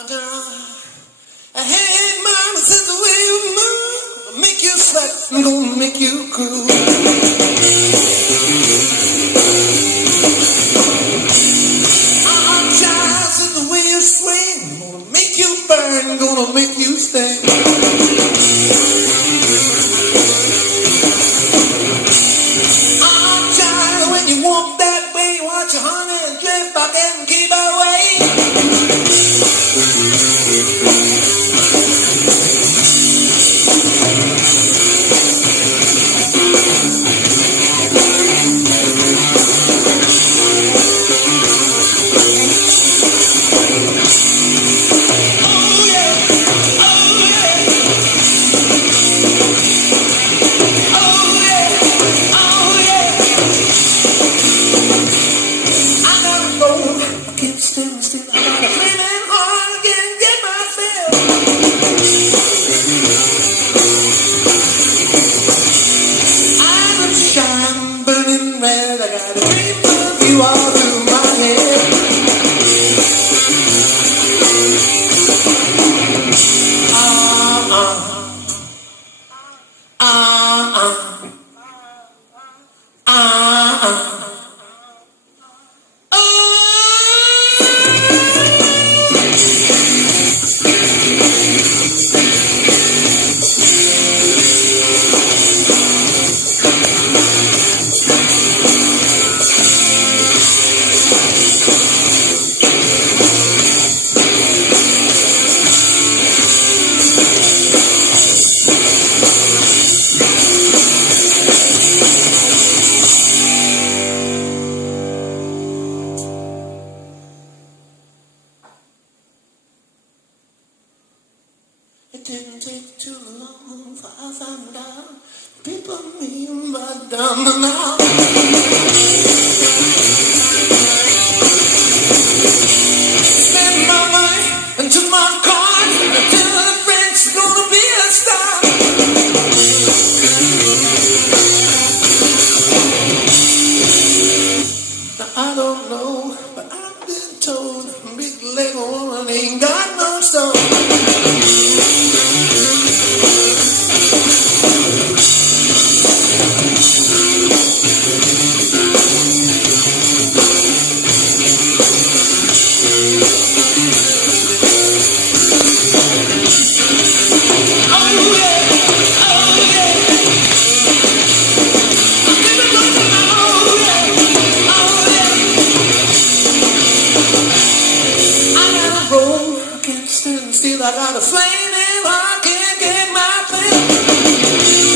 Hey, mama, said the way you move, I'll make you sweat, I'm gonna make you cool. Child, said the way you swing, I'm gonna make you burn, gonna make you sting. Child, when you walk that way, watch your honey and drift back and keep away. It didn't take too long for I found out people mean by down the now. Spend my money into my car until the French gonna be a star. Now I don't know, but I've been told a big leg woman ain't got no stone. I got a flame and I can't get my thing.